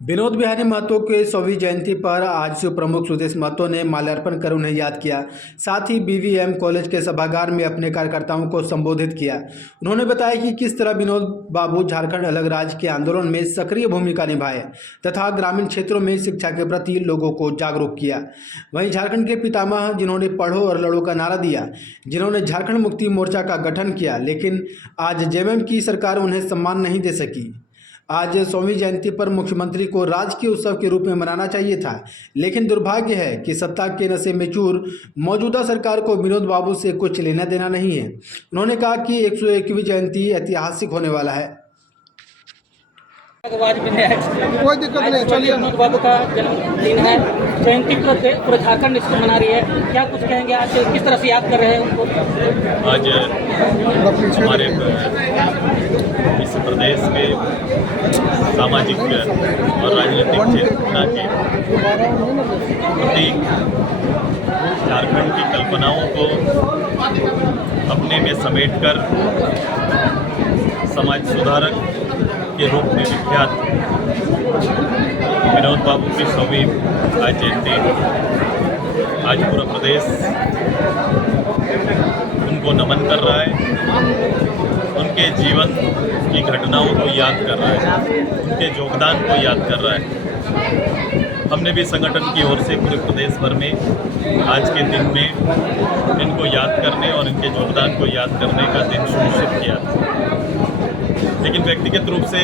विनोद बिहारी महतो के 100वीं जयंती पर आज शिव प्रमुख सुदेश महतो ने माल्यार्पण कर उन्हें याद किया। साथ ही बीवीएम कॉलेज के सभागार में अपने कार्यकर्ताओं को संबोधित किया। उन्होंने बताया कि किस तरह विनोद बाबू झारखंड अलग राज्य के आंदोलन में सक्रिय भूमिका निभाए तथा ग्रामीण क्षेत्रों में शिक्षा के प्रति लोगों को जागरूक किया। वहीं झारखंड के पितामह जिन्होंने पढ़ो और लड़ो का नारा दिया, जिन्होंने झारखंड मुक्ति मोर्चा का गठन किया, लेकिन आज जेएमएम की सरकार उन्हें सम्मान नहीं दे सकी। आज 100वीं जयंती पर मुख्यमंत्री को राजकीय उत्सव के रूप में मनाना चाहिए था, लेकिन दुर्भाग्य है कि सत्ता के नशे में चूर मौजूदा सरकार को विनोद बाबू से कुछ लेना देना नहीं है। उन्होंने कहा कि 101वीं जयंती ऐतिहासिक होने वाला है। कोई दिक्कत नहीं, चलिए। विनोद बाबू का जन्मदिन है, जयंती पूरा झारखंड इसको मना रही है, क्या कुछ कहेंगे? आज किस तरह से याद कर रहे हैं उनको? आज हमारे इस प्रदेश के सामाजिक और राजनीतिक चेतना के प्रतीक झारखंड की कल्पनाओं को अपने में समेटकर समाज सुधारक के रूप में विख्यात विनोद बाबू की 100वीं आज जयंती। आज पूरा प्रदेश उनको नमन कर रहा है, उनके जीवन की घटनाओं को याद कर रहा है, उनके योगदान को याद कर रहा है। हमने भी संगठन की ओर से पूरे प्रदेश भर में आज के दिन में इनको याद करने और इनके योगदान को याद करने का दिन सुनिश्चित किया। लेकिन व्यक्तिगत रूप से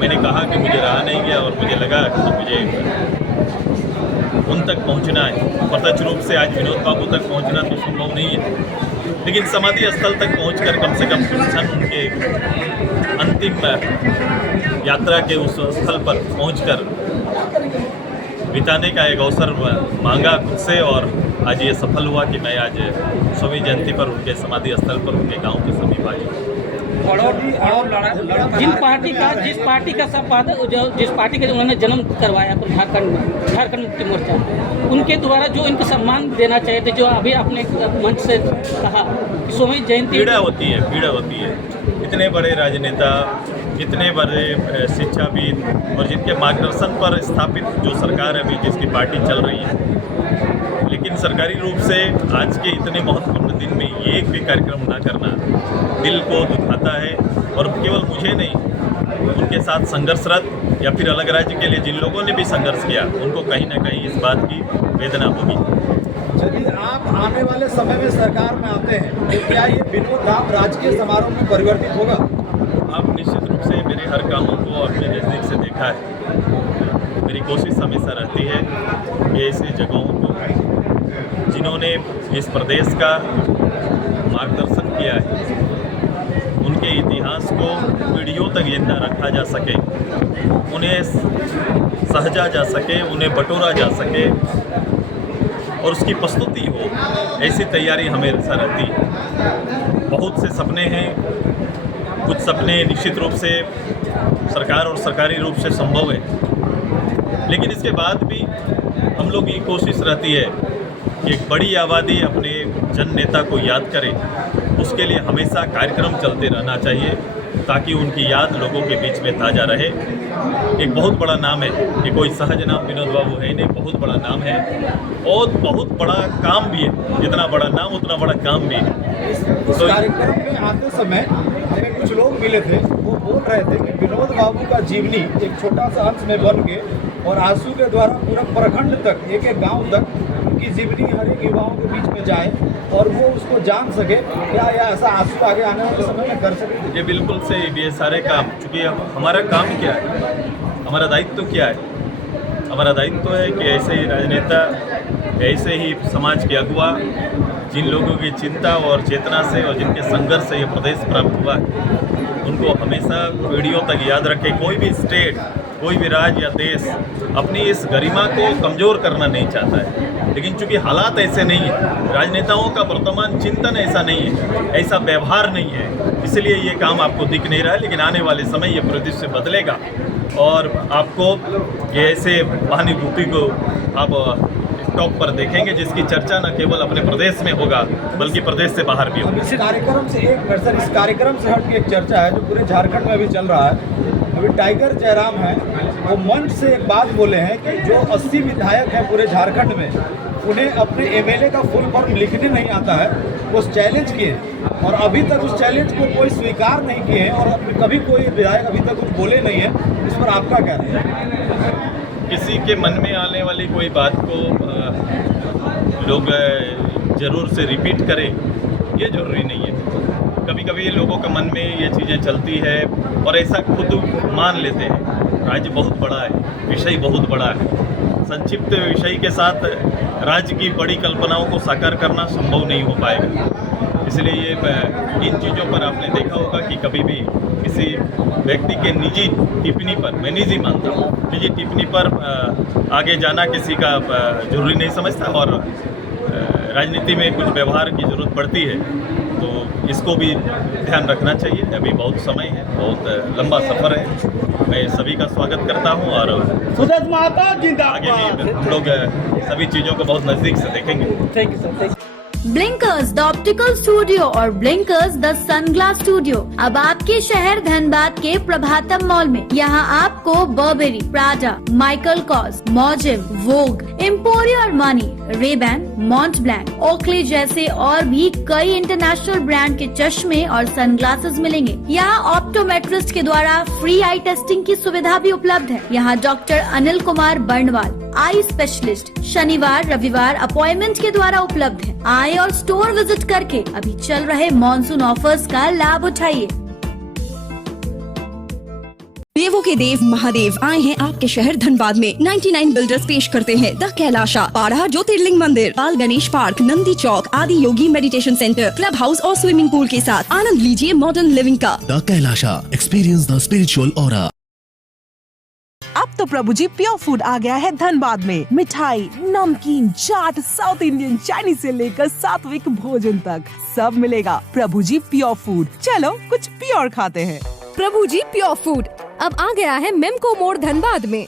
मैंने कहा कि मुझे रहा नहीं गया और मुझे लगा कि मुझे उन तक पहुंचना है। प्रत्यक्ष रूप से आज विनोद बाबू तक पहुंचना तो संभव नहीं है, लेकिन समाधि स्थल तक पहुंचकर कम से कम कुछ क्षण उनके अंतिम यात्रा के उस स्थल पर पहुंचकर बिताने का एक अवसर मांगा खुद से, और आज ये सफल हुआ कि मैं आज 100वीं जयंती पर उनके समाधि स्थल पर उनके गांव के समीप आया। जिस पार्टी का जिस पार्टी का उन्होंने जन्म करवाया पर झारखंड मुक्ति मोर्चा, उनके द्वारा जो इनको सम्मान देना चाहिए थे, जो अभी आपने मंच से कहा कि 100वीं जयंती पीड़ा होती है। इतने बड़े राजनेता, इतने बड़े शिक्षाविद और जिनके मार्गदर्शन पर स्थापित जो सरकार है अभी, जिसकी पार्टी चल रही है, लेकिन सरकारी रूप से आज के इतने महत्वपूर्ण दिन में एक भी कार्यक्रम ना करना दिल को दुखाता है। और केवल मुझे नहीं, उनके साथ संघर्षरत या फिर अलग राज्य के लिए जिन लोगों ने भी संघर्ष किया, उनको कहीं ना कहीं इस बात की वेदना होगी। यदि आप आने वाले समय में सरकार में आते हैं तो क्या ये विनोद धाम राजकीय समारोह में परिवर्तित होगा? आप निश्चित रूप से मेरे हर कामों को अपने नज़दीक से देखा है। मेरी कोशिश हमेशा रहती है कि ऐसी जगहों को जिन्होंने इस प्रदेश का मार्गदर्शन किया है, उनके इतिहास को पीढ़ियों तक जिंदा रखा जा सके, उन्हें सहेजा जा सके, उन्हें बटोरा जा सके और उसकी प्रस्तुति हो, ऐसी तैयारी हमेशा रहती है। बहुत से सपने हैं, कुछ सपने निश्चित रूप से सरकार और सरकारी रूप से संभव है, लेकिन इसके बाद भी हम लोग की कोशिश रहती है कि एक बड़ी आबादी अपने जन नेता को याद करे। उसके लिए हमेशा कार्यक्रम चलते रहना चाहिए ताकि उनकी याद लोगों के बीच में ताज़ा रहे। एक बहुत बड़ा नाम है, ये कोई सहज नाम विनोद बाबू है नहीं, बहुत बड़ा नाम है और बहुत बड़ा काम भी है। जितना बड़ा नाम उतना बड़ा काम भी है। इस कार्यक्रम में आते समय हमें कुछ लोग मिले थे, वो बोल रहे थे कि विनोद बाबू का जीवनी एक छोटा सा अंश में बन के और आंसू के द्वारा पूरा प्रखंड तक, एक एक गाँव तक उनकी जीवनी हर एक युवाओं के बीच में जाए और वो उसको जान सके। क्या ऐसा आंसू आगे आने वाले समय में कर सके? ये बिल्कुल से ये सारे काम, चूँकि हमारा काम क्या है, हमारा दायित्व क्या है? हमारा दायित्व है कि ऐसे ही राजनेता, ऐसे ही समाज के अगुवा, जिन लोगों की चिंता और चेतना से और जिनके संघर्ष से ये प्रदेश प्राप्त हुआ है, उनको हमेशा पीढ़ियों तक याद रखे। कोई भी स्टेट, कोई भी राज्य या देश अपनी इस गरिमा को कमज़ोर करना नहीं चाहता है, लेकिन चूंकि हालात ऐसे नहीं है, राजनेताओं का वर्तमान चिंतन ऐसा नहीं है, ऐसा व्यवहार नहीं है, इसलिए ये काम आपको दिख नहीं रहा है। लेकिन आने वाले समय ये परिदृश्य बदलेगा और आपको ये ऐसे महानुभूति को आप टॉप पर देखेंगे, जिसकी चर्चा न केवल अपने प्रदेश में होगा बल्कि प्रदेश से बाहर भी होगी। इस कार्यक्रम से इस कार्यक्रम से हट के एक चर्चा है जो पूरे झारखंड में अभी चल रहा है। अभी टाइगर जयराम है वो मंच से एक बात बोले हैं कि जो 80 विधायक हैं पूरे झारखंड में, उन्हें अपने एमएलए का फुल फॉर्म लिखने नहीं आता है। वो चैलेंज किए और अभी तक उस चैलेंज को कोई स्वीकार नहीं किए हैं और कभी कोई विधायक अभी तक कुछ बोले नहीं है। इस पर आपका क्या है? किसी के मन में आने वाली कोई बात को लोग ज़रूर से रिपीट करें, ये ज़रूरी नहीं है। कभी कभी लोगों के मन में ये चीज़ें चलती है और ऐसा खुद मान लेते हैं। राज्य बहुत बड़ा है, विषय बहुत बड़ा है। संक्षिप्त विषय के साथ राज्य की बड़ी कल्पनाओं को साकार करना संभव नहीं हो पाएगा। इसलिए ये इन चीज़ों पर आपने देखा होगा कि कभी भी किसी व्यक्ति के निजी टिप्पणी पर, मैं निजी मानता हूँ, निजी टिप्पणी पर आगे जाना किसी का जरूरी नहीं समझता और राजनीति में कुछ व्यवहार की ज़रूरत पड़ती है, तो इसको भी ध्यान रखना चाहिए। अभी बहुत समय है, बहुत लंबा सफ़र है। मैं सभी का स्वागत करता हूं और सुदेश महतो जिंदाबाद। आगे भी हम लोग सभी चीज़ों को बहुत नज़दीक से देखेंगे। Thank you sir. Blinkers the optical studio और ब्लिंकर्स द सनग्लास स्टूडियो अब आपके शहर धनबाद के प्रभातम मॉल में। यहाँ आपको बर्बेरी, प्राडा, माइकल कॉस, मॉजिम, Vogue, Emporio Armani, Rayban, Mont Blanc, Oakley जैसे और भी कई इंटरनेशनल ब्रांड के चश्मे और सनग्लासेस मिलेंगे। यहाँ ऑप्टोमेट्रिस्ट के द्वारा फ्री आई टेस्टिंग की सुविधा भी उपलब्ध है। यहाँ doctor Anil Kumar Barnwal eye specialist शनिवार रविवार अपॉइंटमेंट के द्वारा उपलब्ध है। आए और स्टोर विजिट करके अभी चल रहे मॉनसून ऑफर्स का लाभ उठाइए। देवों के देव महादेव आए हैं आपके शहर धनबाद में। 99 बिल्डर्स पेश करते हैं द कैलाशा, 12 ज्योतिर्लिंग मंदिर, बाल गणेश पार्क, नंदी चौक, आदि योगी मेडिटेशन सेंटर, क्लब हाउस और स्विमिंग पूल के साथ आनंद लीजिए मॉडर्न लिविंग का। The Kailasa, experience the spiritual aura. अब तो प्रभु जी प्योर फूड आ गया है धनबाद में। मिठाई, नमकीन, चाट, साउथ इंडियन, चाइनीज से लेकर सात्विक भोजन तक सब मिलेगा। प्रभु जी प्योर फूड, चलो कुछ प्योर खाते हैं। प्रभु जी प्योर फूड अब आ गया है मेमको मोड़ धनबाद में।